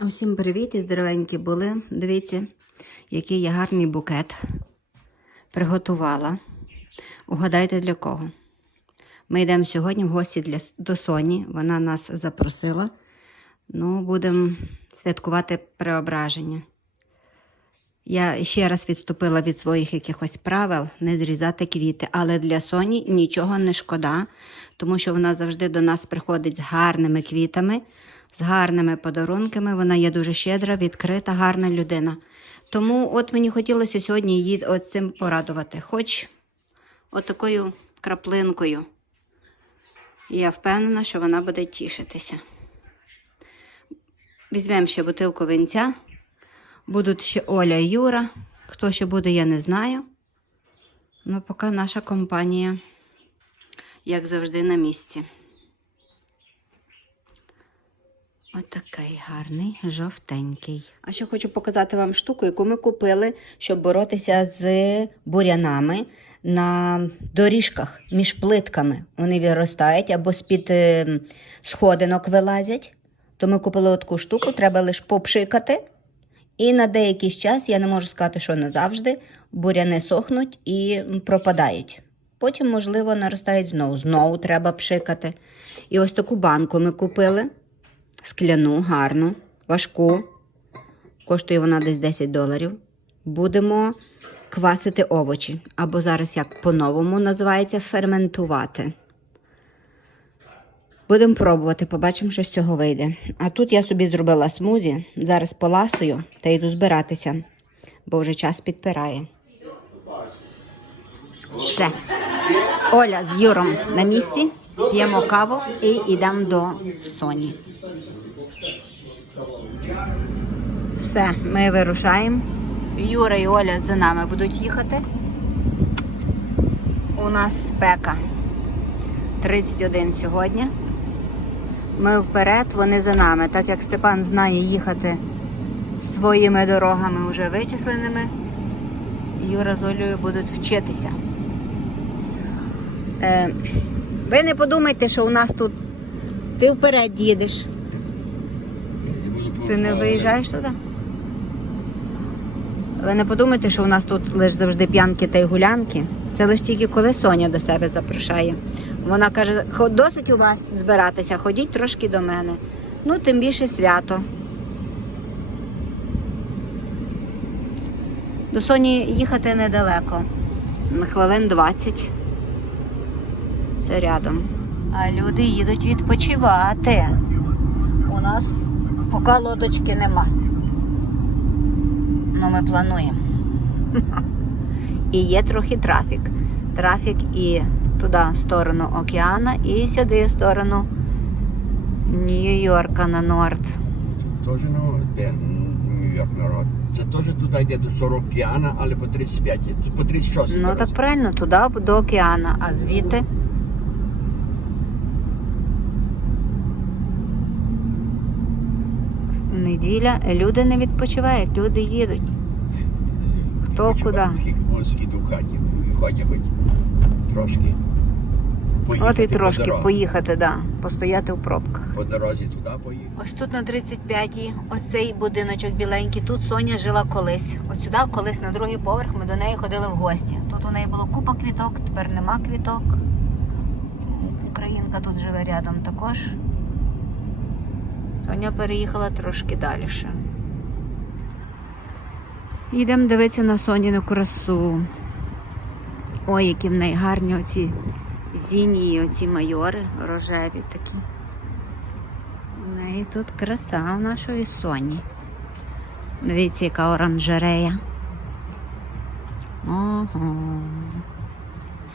Усім привіт і здоровенькі були. Дивіться, який я гарний букет приготувала. Угадайте для кого. Ми йдемо сьогодні в гості для, до Соні. Вона нас запросила. Ну, будемо святкувати преображення. Я ще раз відступила від своїх якихось правил не зрізати квіти, але для Соні нічого не шкода, тому що вона завжди до нас приходить з гарними квітами, з гарними подарунками. Вона є дуже щедра, відкрита, гарна людина. Тому от мені хотілося сьогодні її цим порадувати. Хоч от краплинкою. Я впевнена, що вона буде тішитися. Візьмемо ще бутилку винця. Будуть ще Оля і Юра. Хто ще буде, я не знаю. Ну, поки наша компанія, як завжди, на місці. Отакий гарний, жовтенький. А ще хочу показати вам штуку, яку ми купили, щоб боротися з бурянами на доріжках між плитками. Вони виростають або з-під е, сходинок вилазять. То ми купили таку штуку, треба лише попшикати. І на деякий час, я не можу сказати, що назавжди, буряни сохнуть і пропадають. Потім, можливо, наростають знову. Знову треба пшикати. І ось таку банку ми купили. Скляну, гарну, важку. Коштує вона десь 10 доларів. Будемо квасити овочі. Або зараз, як по-новому називається, ферментувати. Будемо пробувати, побачимо, що з цього вийде. А тут я собі зробила смузі. Зараз поласую та йду збиратися, бо вже час підпирає. Все. Оля з Юром на місці. П'ємо каву і йдемо до Соні. Все, ми вирушаємо. Юра і Оля за нами будуть їхати. У нас спека 31 сьогодні. Ми вперед, вони за нами. Так як Степан знає їхати своїми дорогами вже вичисленими, Юра з Олею будуть вчитися. Е, ви не подумайте, що у нас тут ти вперед їдеш. Ти не виїжджаєш туди? Ви не подумайте, що у нас тут лише завжди п'янки та й гулянки. Це лише тільки коли Соня до себе запрошає. Вона каже, досить у вас збиратися, ходіть трошки до мене. Ну, тим більше свято. До Соні їхати недалеко. Хвилин 20. Це рядом. А люди їдуть відпочивати. У нас поки лодочки нема. Ну, ми плануємо. І є трохи трафік. Трафік і туди, в сторону океана, і сюди, в сторону Нью-Йорка на Норд. Теж ну, де Нью-Йорк народ. Це теж туди йде до 40 океана, але по 35, по 36. Ну так правильно, туди до океана, а звідти. Неділя, люди не відпочивають, люди їдуть. Хто куди? Скільки було світу в хаті, в хаті хоч трошки. От і по трошки поїхати, да, постояти в пробках. По дорозі туди поїхати. Ось тут на 35-й, ось цей будиночок біленький. Тут Соня жила колись. От сюди, колись на другий поверх, ми до неї ходили в гості. Тут у неї було купа квіток, тепер нема квіток. Українка тут живе рядом також. Соня переїхала трошки далі. Йдемо дивитися на Соніну красу. Ой, які в неї гарні оці зінії, оці майори рожеві такі. У неї тут краса в нашої Соні. Дивіться, яка оранжерея. Ого.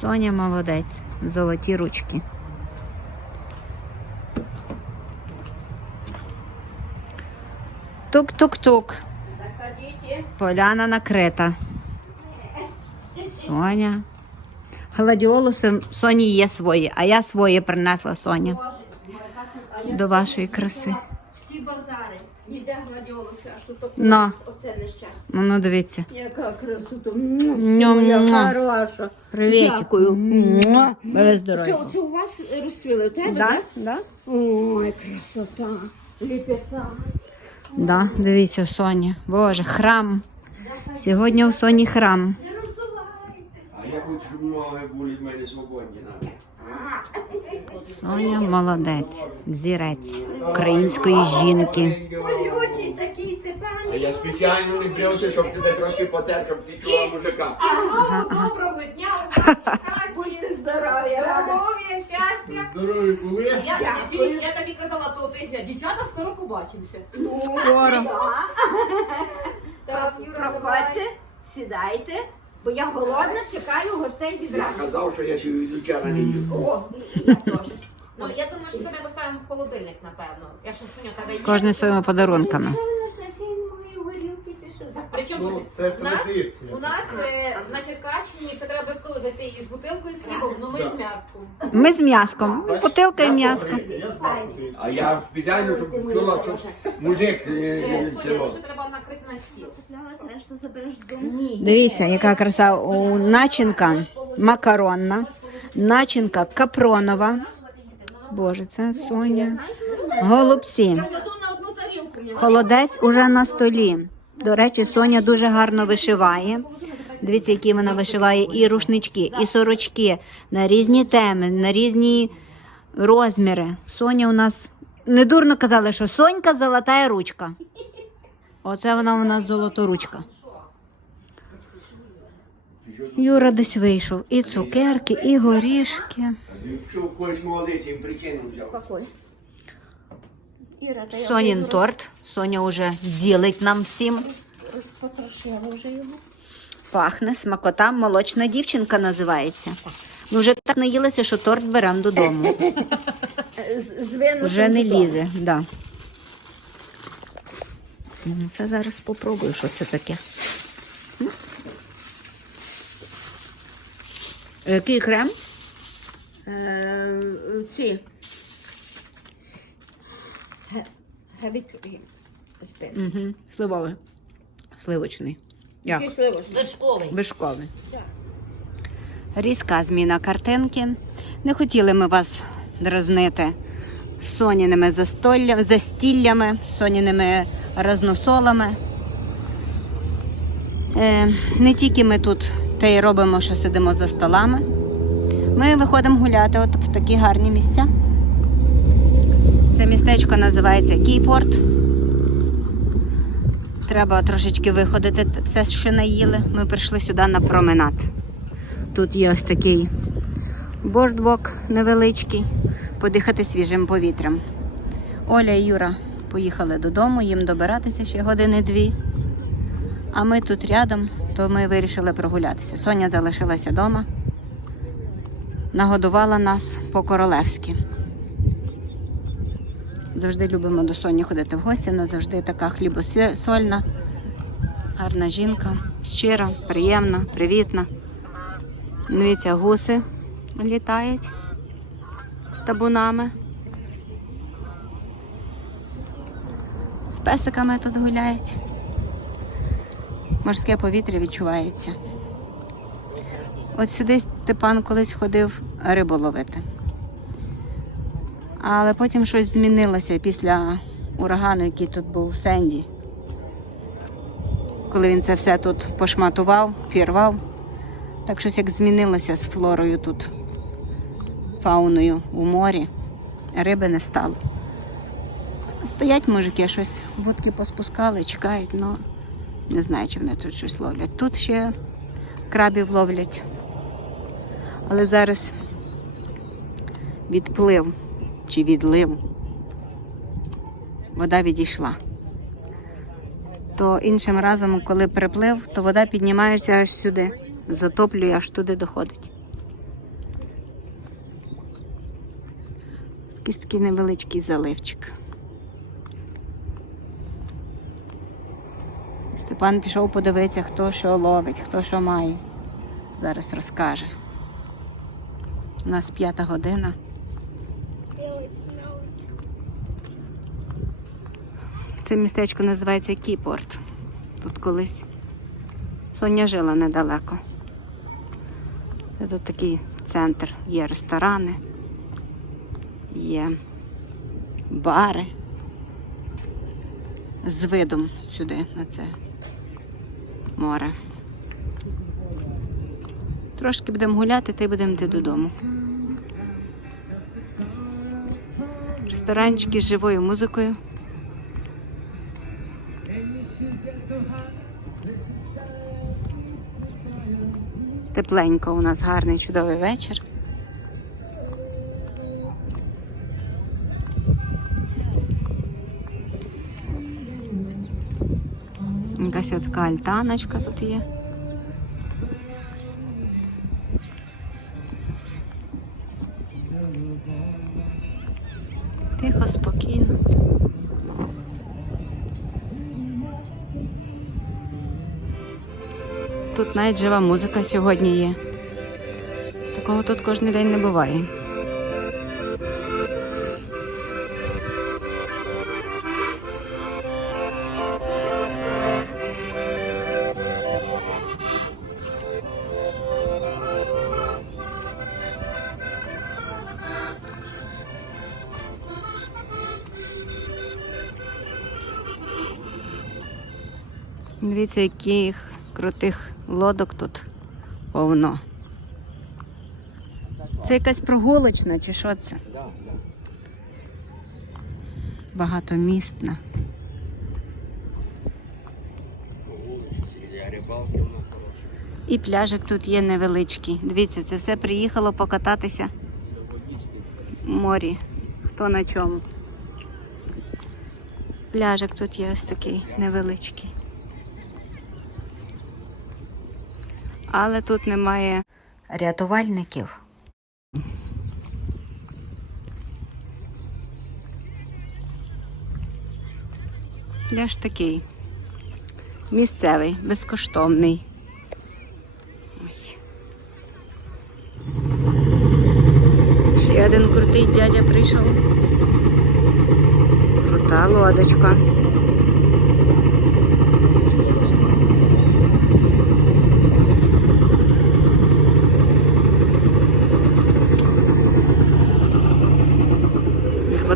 Соня молодець. Золоті ручки. Тук-тук-тук. Поляна накрита. Соня. Гладіолуси Соні є свої, а я своє принесла Соня. До вашої краси. Всі базари, ніде гладіолуси, аж тут оце нещастя. Ну, ну дивіться. Яка красота. Ням-ням. хороша. Привіт. Дякую. Ви здорові. це у вас розцвіли, у тебе, Да? так? Да? Ой, красота. Ліпета. Да, дивіться, Соня. Боже, храм. Сьогодні у Соні храм. А я хочу, щоб ноги були в мене свободні. Соня молодець, зірець української жінки. Колючий такий. Я спеціально не брився, щоб тебе трошки потер, щоб ти чула мужика. Знову доброго дня, у нашій хаті. Будьте здорові. Здоров'я, щастя. Здорові були? Я, Дякую. чуєш, я так і казала того тижня, дівчата, скоро побачимося. Скоро. Так, проходьте, сідайте, бо я голодна, чекаю гостей від Я ранку. казав, що я ще від не їв. О, і я теж. Ну, я думаю, що тебе поставимо в холодильник, напевно. Я ж Соня, тебе є. Кожен своїми подарунками. Що ви нас на фільм мої горілки чи що за Причому Ну, це у нас, традиція. у нас е, на Черкащині це треба обов'язково зайти із бутилкою з хлібом, ну ми Да. з м'яском. Ми з м'язком. Бутилка і Я м'язко. добрий, Я знаю, куди. А я спеціально, щоб чула, що мужик е, Е, це Соня, що треба накрити на стіл. Забереш. Ні. Дивіться, яка краса у начинка макаронна, начинка капронова. Боже, це Соня. Голубці. Кладу на одну тарілку. Холодець уже на столі. До речі, Соня дуже гарно вишиває. Дивіться, які вона вишиває і рушнички, і сорочки на різні теми, на різні розміри. Соня у нас недурно казали, що Сонька золота ручка. Оце вона у нас золоторучка. Юра десь вийшов. І цукерки, і горішки. Якщо когось молодець, їм причину взяв. Іра, та я Сонін вже торт. Соня вже ділить нам всім. Розпотрошила вже його. Пахне смакота, молочна дівчинка називається. Ми вже так наїлися, що торт беремо додому. З- Звинутим Вже не лізе, да. М, Це зараз спробую, що це таке. М? Який крем? Е, Ці. Гебік. Угу. Сливовий. Сливочний. Як? Який сливочний? Вершковий. Вишковий. Так. Різка зміна картинки. Не хотіли ми вас дразнити соняними застолля- застіллями, соняними разносолами. Е, не тільки ми тут те й робимо, що сидимо за столами. Ми виходимо гуляти от в такі гарні місця. Це містечко називається Кейпорт. Треба трошечки виходити, все, що наїли. Ми прийшли сюди на променад. Тут є ось такий бордвок невеличкий, подихати свіжим повітрям. Оля і Юра поїхали додому, їм добиратися ще години-дві. А ми тут рядом, то ми вирішили прогулятися. Соня залишилася вдома, нагодувала нас по-королевськи. Завжди любимо до Соні ходити в гості, вона завжди така хлібосольна, гарна жінка, щира, приємна, привітна. Дивіться, гуси літають табунами. З песиками тут гуляють. Морське повітря відчувається. От сюди Степан колись ходив рибу ловити. Але потім щось змінилося після урагану, який тут був Сенді. Коли він це все тут пошматував, пірвав. Так щось як змінилося з флорою тут, фауною у морі. Риби не стало. Стоять мужики, щось вудки поспускали, чекають, але не знаю, чи вони тут щось ловлять. Тут ще крабів ловлять. Але зараз відплив чи відлив. Вода відійшла. То іншим разом, коли приплив, то вода піднімається аж сюди затоплює, аж туди доходить. Такий такий невеличкий заливчик. Степан пішов подивитися, хто що ловить, хто що має. Зараз розкаже. У нас п'ята година. Це містечко називається Кіпорт. Тут колись Соня жила недалеко. Це тут такий центр. Є ресторани, є бари. з видом сюди, на це море. Трошки будемо гуляти та й будемо йти додому. Ресторанчики з живою музикою. Тепленько у нас гарний чудовий вечір. Якась така альтаночка тут є. Тут навіть жива музика сьогодні є. Такого тут кожен день не буває. Дивіться, яких крутих лодок тут повно. Це якась прогулочна чи що це? Багатомістна. І пляжик тут є невеличкий. Дивіться, це все приїхало покататися в морі. Хто на чому. Пляжик тут є ось такий невеличкий. Але тут немає рятувальників. Пляж такий. Місцевий, безкоштовний. Ой. Ще один крутий дядя прийшов. Крута лодочка.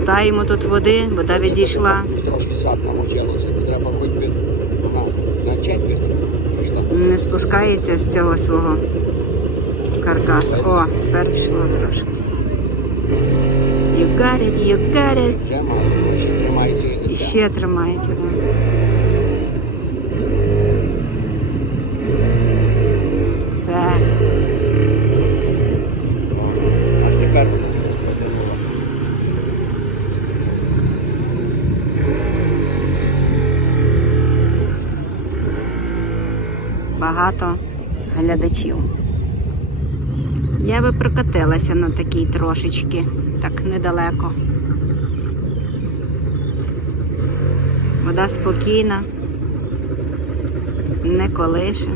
Не тут води, вода відійшла. Не спускається з цього свого каркасу. О, тепер пішло трошки. You got it, you got it. І ще тримається. да. Все. А тепер багато глядачів. Я би прокатилася на такій трошечки, так недалеко. Вода спокійна, не колише.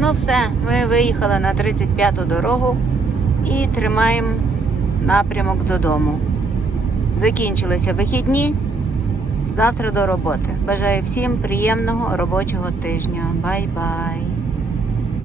Ну все, ми виїхали на 35-ту дорогу і тримаємо напрямок додому. Закінчилися вихідні. Завтра до роботи. Бажаю всім приємного робочого тижня. Бай-бай!